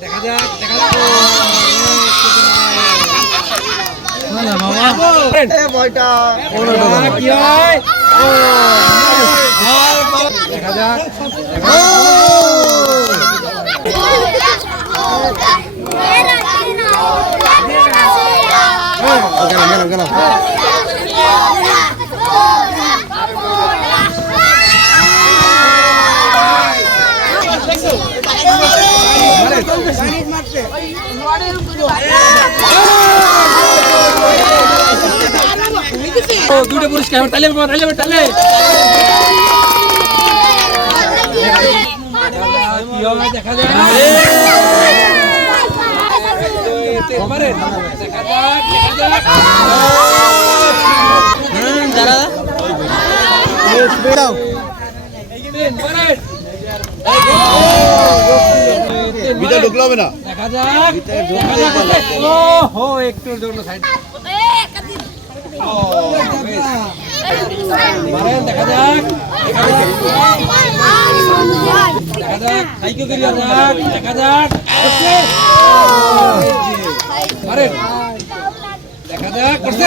দেখা যাক দেখা যাক। বাবা কি হয়। যাক ও দুটো পুরস্কার তালে তালে তালে কি হবে দেখা দেখা যাক দেখা যাক তিন, মারেন। ভিতরে ঢুকলে হবে না। দেখা যাক। দেখা যাক। ও হো একটু জন্য সাইড। দেখা যাক। দেখা যাক। সাইকেল করিয়া যাক। দেখা যাক। দেখা যাক করছে?